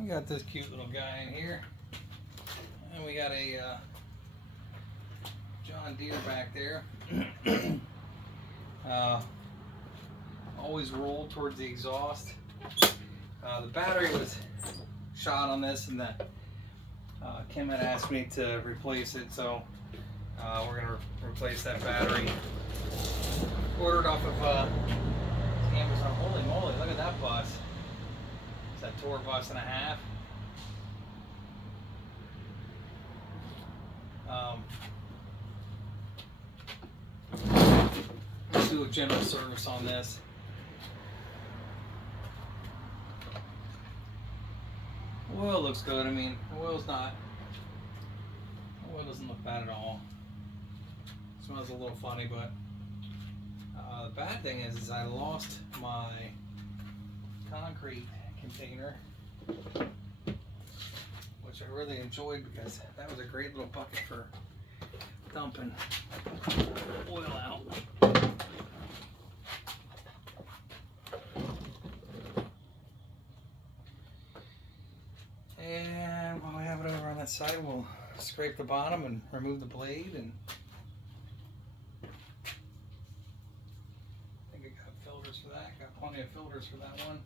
We got this cute little guy in here, and we got a John Deere back there. Always rolled towards the exhaust. The battery was shot on this, and Kim had asked me to replace it, so we're gonna replace that battery. Ordered off of Amazon. Holy moly! Look at that bus. It's that Toro bus and a half. Let's do a general service on this. Oil looks good. I mean, oil doesn't look bad at all. It smells a little funny, but the bad thing is I lost my concrete container, which I really enjoyed because that was a great little bucket for dumping oil out. And while we have it over on that side, we'll scrape the bottom and remove the blade. And I think I got filters for that. Got plenty of filters for that one.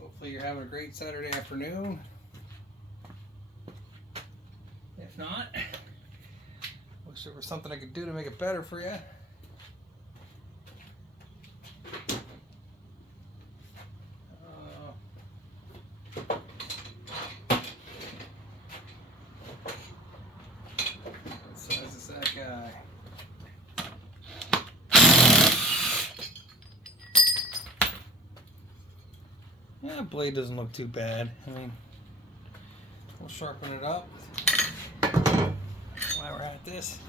Hopefully you're having a great Saturday afternoon. If not, wish there was something I could do to make it better for you. What size is that guy? Yeah, the blade doesn't look too bad. I mean, we'll sharpen it up while we're at this.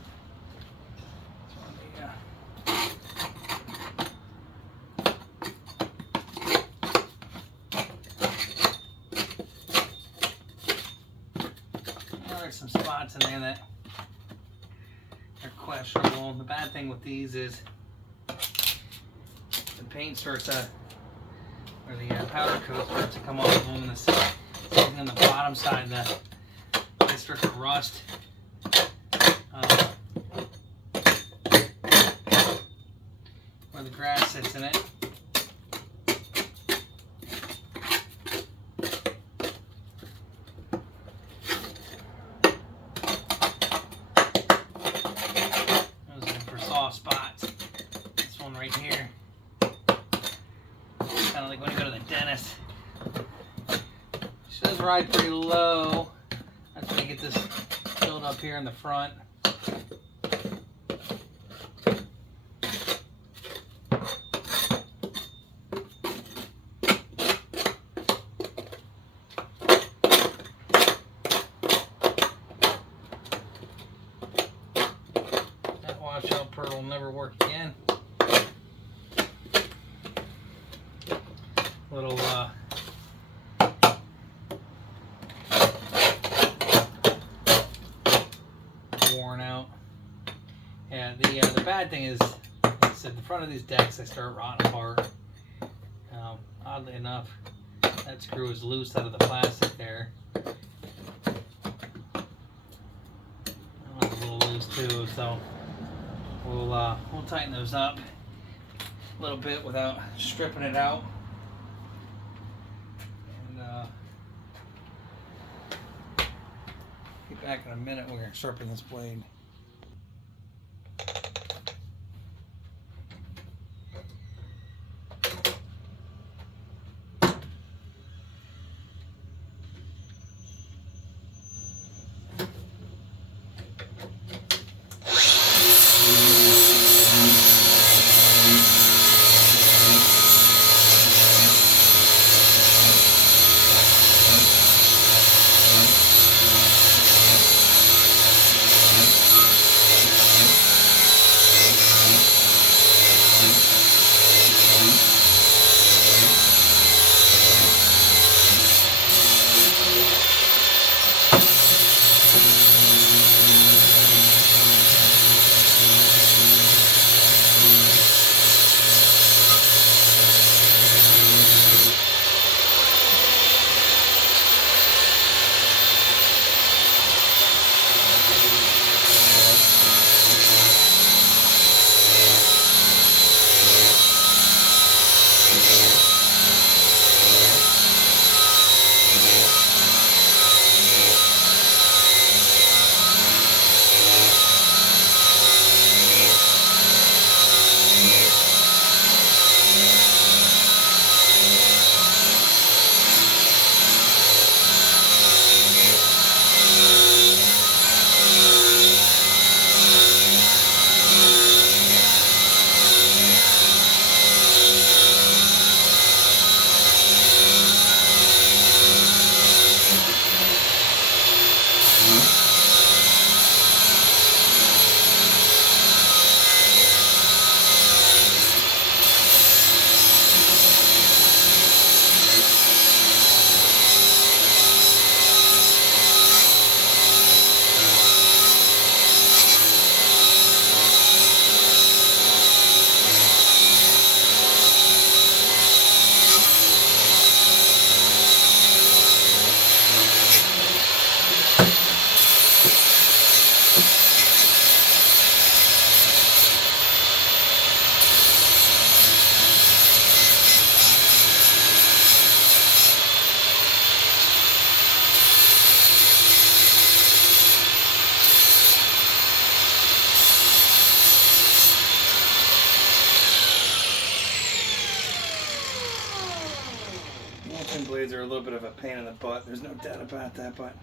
There's some spots in there that are questionable. The bad thing with these is the paint starts to, or the powder coat starts to come off of them, and something on the bottom side that they start to rust. Where the grass sits in it. Those are for soft spots. This one right here. Kind of like when you go to the dentist. She does ride pretty low. That's when you get this filled up here in the front. That washout pearl will never work again. Little worn out. Yeah, the bad thing is, like I said, the front of these decks, they start rotting apart. Oddly enough, that screw is loose out of the plastic there. That one's a little loose too, so we'll tighten those up a little bit without stripping it out. Get back in a minute. We're going to sharpen this blade. Twin blades are a little bit of a pain in the butt. There's no doubt about that, but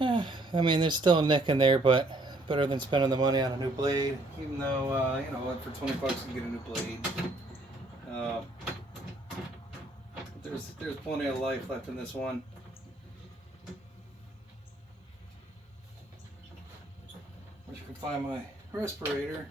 yeah, I mean, there's still a nick in there, but better than spending the money on a new blade. Even though, you know, for 20 bucks you can get a new blade. There's plenty of life left in this one. Wish I could find my respirator.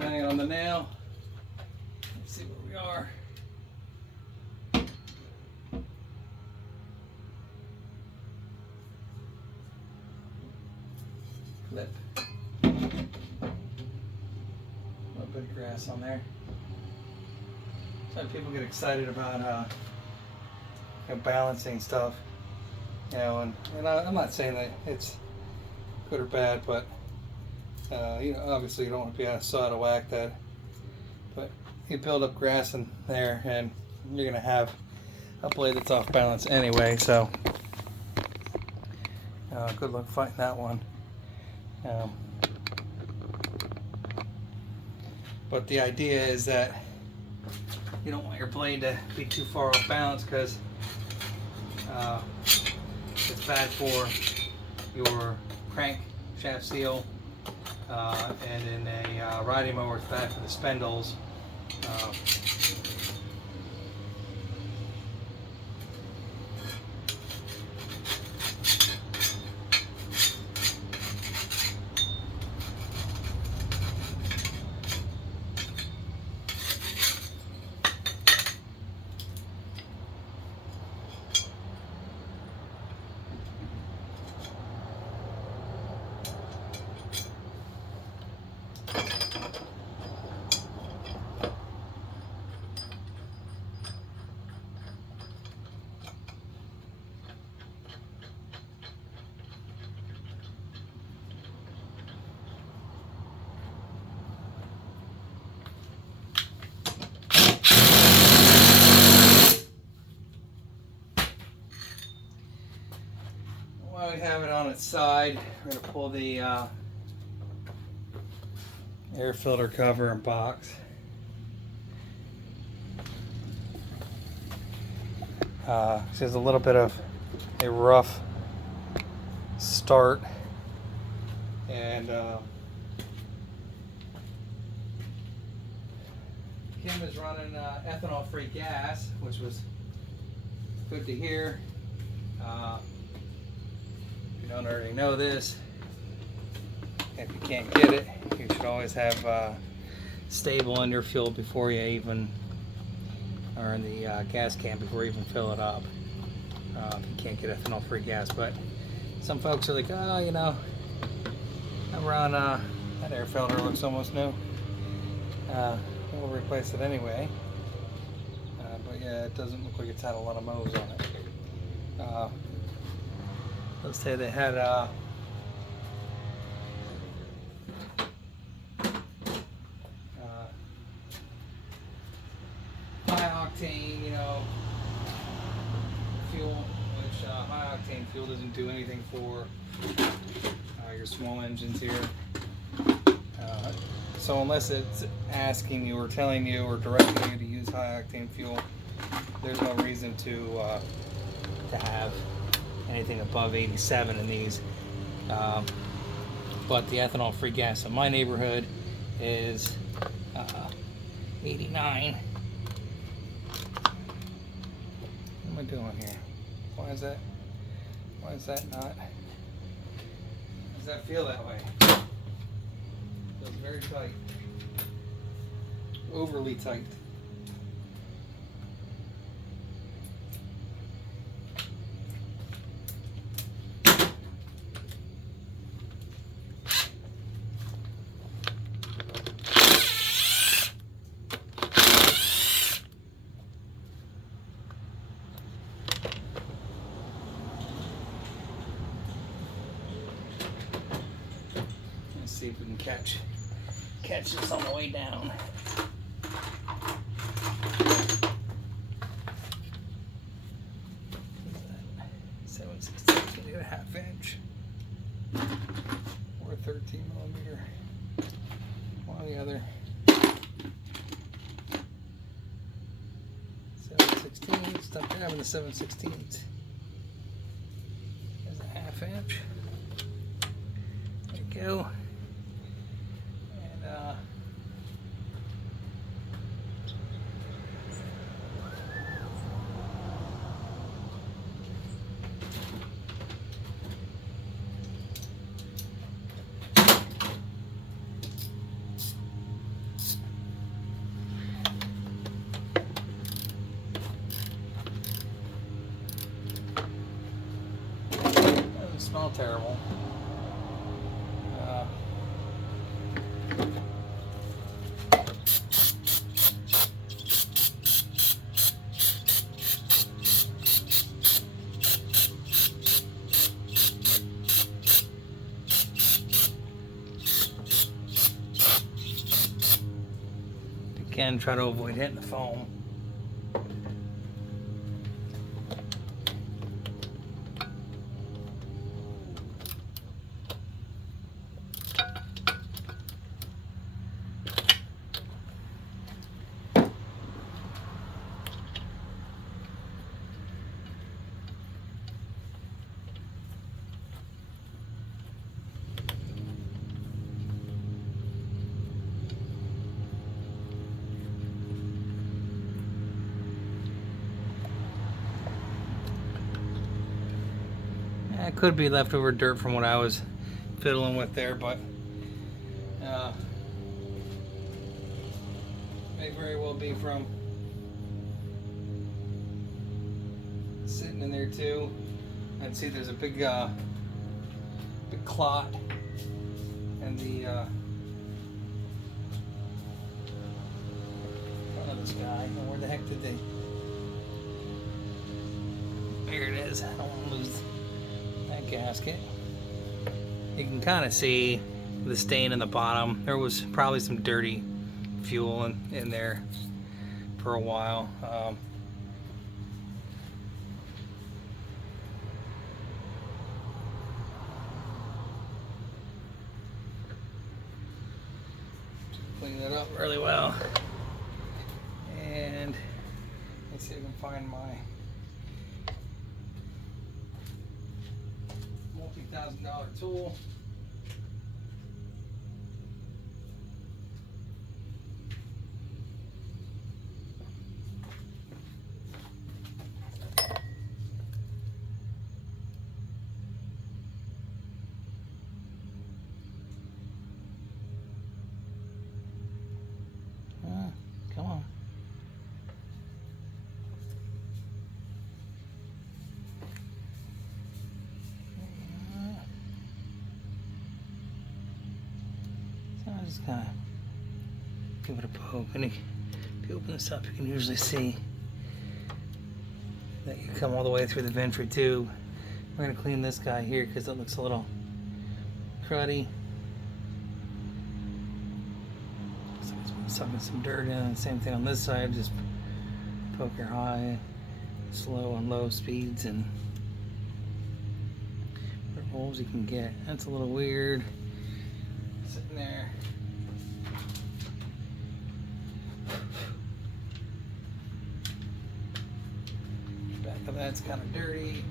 Hang on the nail. Let's see where we are. Flip. A little bit of grass on there. Some people get excited about you know, balancing stuff. You know, and I'm not saying that it's good or bad, but you know, obviously you don't want to be so out of whack that, but you build up grass in there and you're gonna have a blade that's off balance anyway, so good luck fighting that one. But the idea is that you don't want your blade to be too far off balance, because it's bad for your crank shaft seal, and in a riding mower it's bad for the spindles. While we have it on its side, we're going to pull the air filter cover and box. There's a little bit of a rough start, and Kim is running ethanol-free gas, which was good to hear. If you don't already know this, if you can't get it, you should always have stable underfuel before you even or in the gas can before you even fill it up. If you can't get ethanol-free gas, but some folks are like, oh, you know, I'm around, that air filter looks almost new. We'll replace it anyway. But yeah, it doesn't look like it's had a lot of mows on it. Let's say they had high octane, you know, fuel, which high octane fuel doesn't do anything for your small engines here. So unless it's asking you or telling you or directing you to use high octane fuel, there's no reason to have anything above 87 in these. But the ethanol free gas in my neighborhood is 89. What am I doing here? Why is that not? Does that feel that way? Feels very tight. Overly tight. See if we can catch this on the way down. 7/16, get a ½ inch or 13 millimeter. One or the other. 7/16. Stop grabbing the 7/16. There's a ½ inch. There you go. Doesn't smell terrible. Again, try to avoid hitting the foam. It could be leftover dirt from what I was fiddling with there, but may very well be from sitting in there too. I'd see there's a big big clot in the front of this guy. Where the heck did they? There it is. I don't want to lose that gasket. You can kind of see the stain in the bottom. There was probably some dirty fuel in there for a while. Clean that up really well. And let's see if I can find my multi-$1,000 tool. Come on. Just kind of give it a poke. And if you open this up, you can usually see that you come all the way through the ventry tube. We're going to clean this guy here because it looks a little cruddy. So it's been sucking some dirt in. Same thing on this side. Just poke your high, slow, and low speeds and put holes you can get. That's a little weird. Sitting there. Back of that's kind of dirty.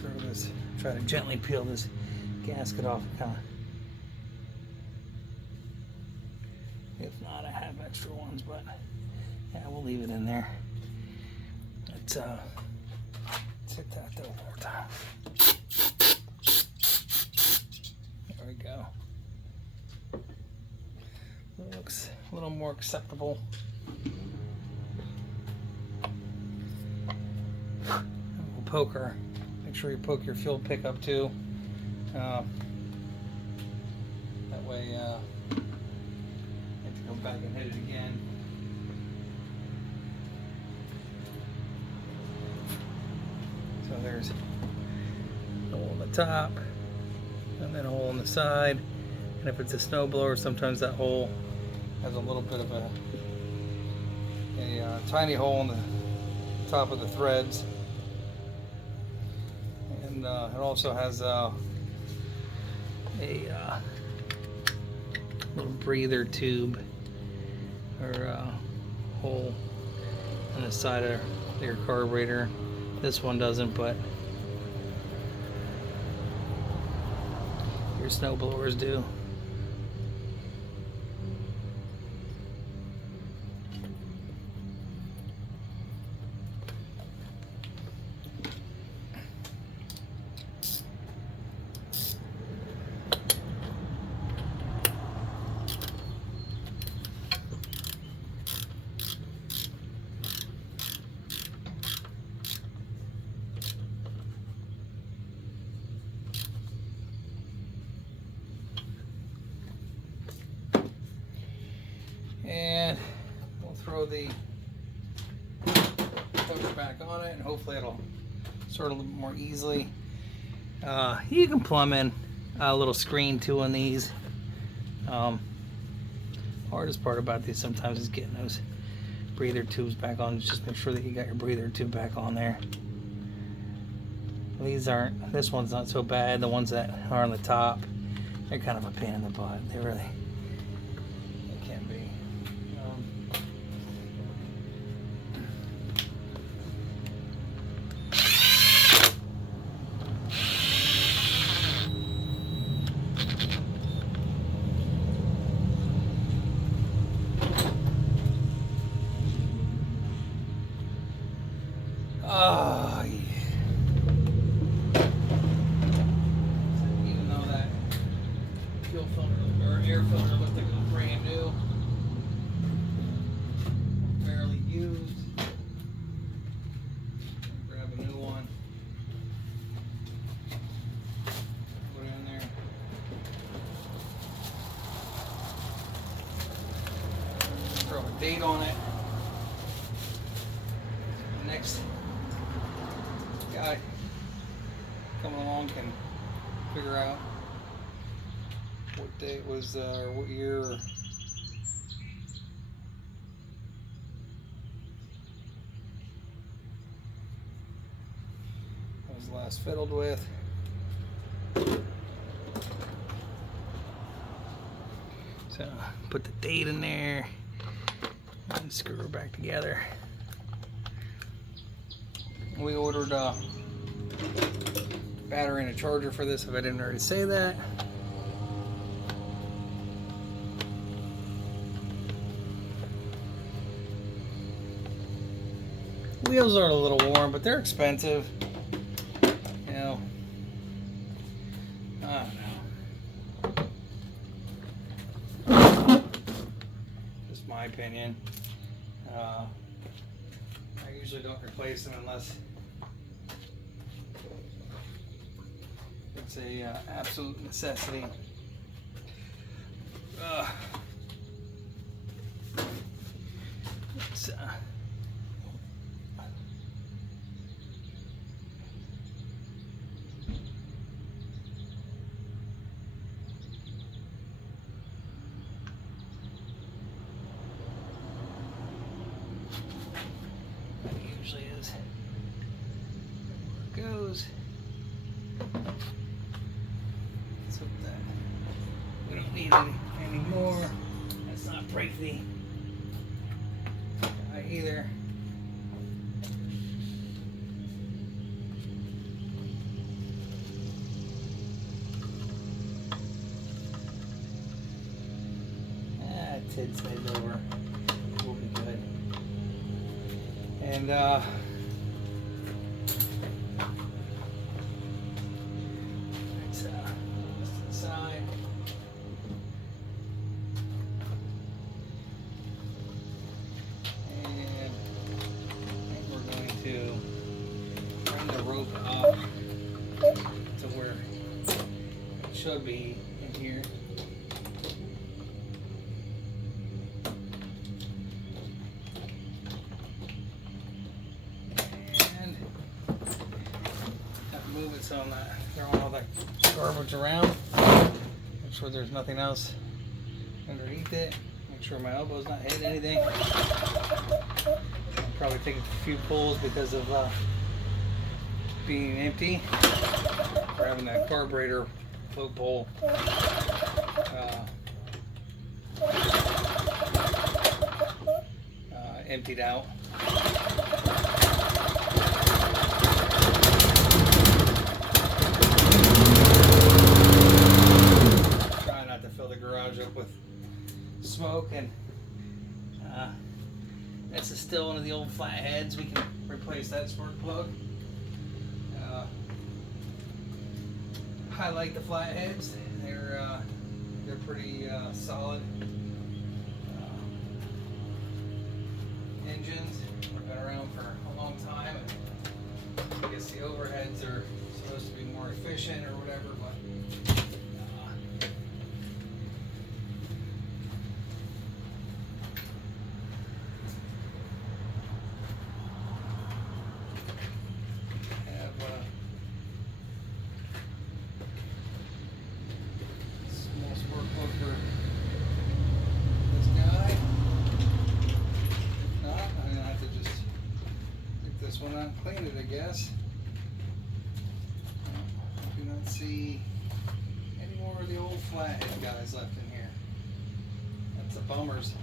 Throw this, try to gently peel this gasket off. Kind of. If not, I have extra ones, but yeah, we'll leave it in there. Let's hit that though one more time. There we go. It looks a little more acceptable. We'll poke her. Make sure you poke your fuel pickup too. That way, you have to go back and hit it again. So there's a hole in the top, and then a hole on the side. And if it's a snow blower, sometimes that hole has a little bit of a tiny hole in the top of the threads. And it also has a little breather tube or hole on the side of your carburetor. This one doesn't, but your snow blowers do. And we'll throw the cover back on it, and hopefully it'll sort a little more easily. You can plumb in a little screen too on these. Hardest part about these sometimes is getting those breather tubes back on. Just make sure that you got your breather tube back on there. These aren't, this one's not so bad. The ones that are on the top, they're kind of a pain in the butt. They really, they can be. Oh, yeah. Even though that fuel filter or air filter looked like it was brand new, barely used, grab a new one, put it in there. Throw a date on it. Next guy coming along can figure out what date was or what year was last fiddled with. So put the date in there and screw her back together. We ordered a battery and a charger for this, if I didn't already say that. Wheels are a little worn, but they're expensive. You know, I don't know. Just my opinion. I usually don't replace them unless It's a absolute necessity. It's, that usually is where it goes. So that we don't need it anymore. Let's not break the guy either. Tid's head over. We'll be good. And let's this to the side. And we're going to bring the rope up to where it should be in here. Move it so I'm not throwing all that garbage around. Make sure there's nothing else underneath it. Make sure my elbow's not hitting anything. I'm probably taking a few pulls because of being empty. Or having that carburetor float pole emptied out. Garage up with smoke, and this is still one of the old flatheads. We can replace that spark plug. I like the flatheads. They're pretty solid engines. They've been around for a long time. I guess the overheads are supposed to be more efficient or whatever, but one out and clean it, I guess. I do not see any more of the old flathead guys left in here. That's a bummers.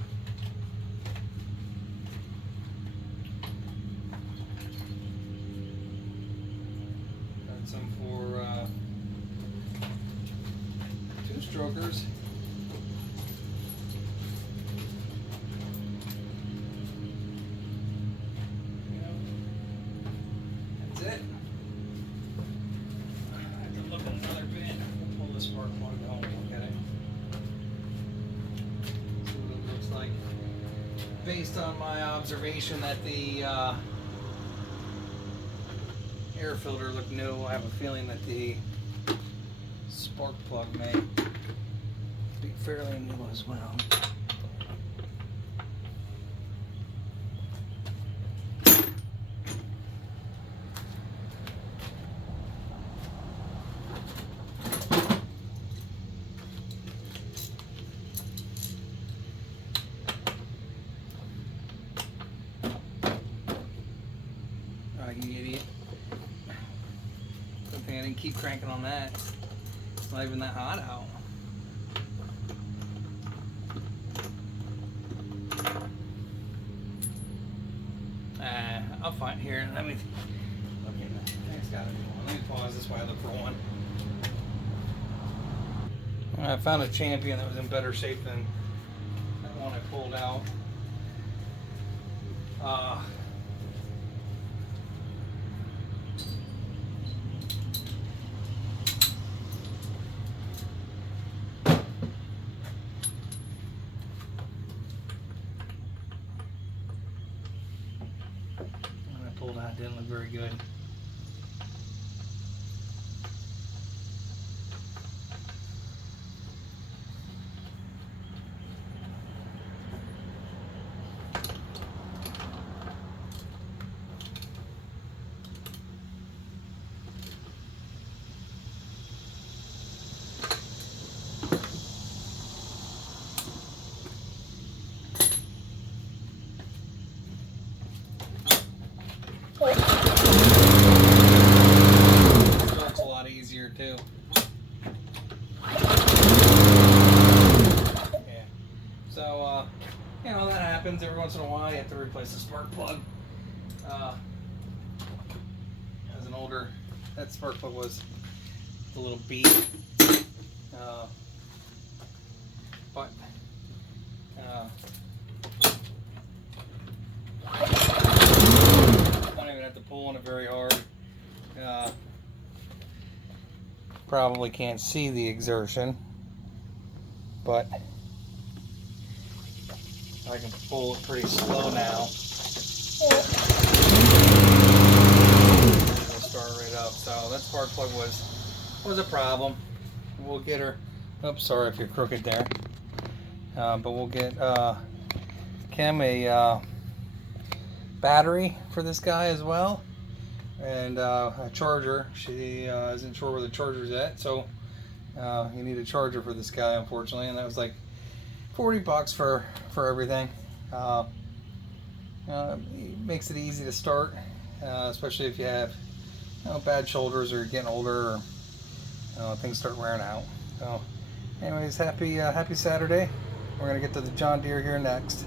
Got some for two-strokers. It. I have to look at another bin. We'll pull this spark plug out and look at it. See what it looks like. Based on my observation that the air filter looked new, I have a feeling that the spark plug may be fairly new as well. You idiot. Good thing I didn't keep cranking on that. It's not even that hot out. I'll find here. Let me look in the next gotta be one. Let me pause this while I look for one. I found a Champion that was in better shape than that one I pulled out. Pulled out, didn't look very good. here too. Yeah. So, you know, that happens every once in a while. You have to replace the spark plug. As an older, that spark plug was a little beat. But I don't even have to pull on it very hard. Probably can't see the exertion, but I can pull it pretty slow now. It'll start right up. So that spark plug was a problem. We'll get her. Oops, sorry if you're crooked there. But we'll get Kim a battery for this guy as well, and a charger. She isn't sure where the charger's at, so you need a charger for this guy, unfortunately, and that was like $40 for everything. It makes it easy to start, especially if you have bad shoulders or you're getting older, or things start wearing out. So anyways, happy Saturday. We're gonna get to the John Deere here next.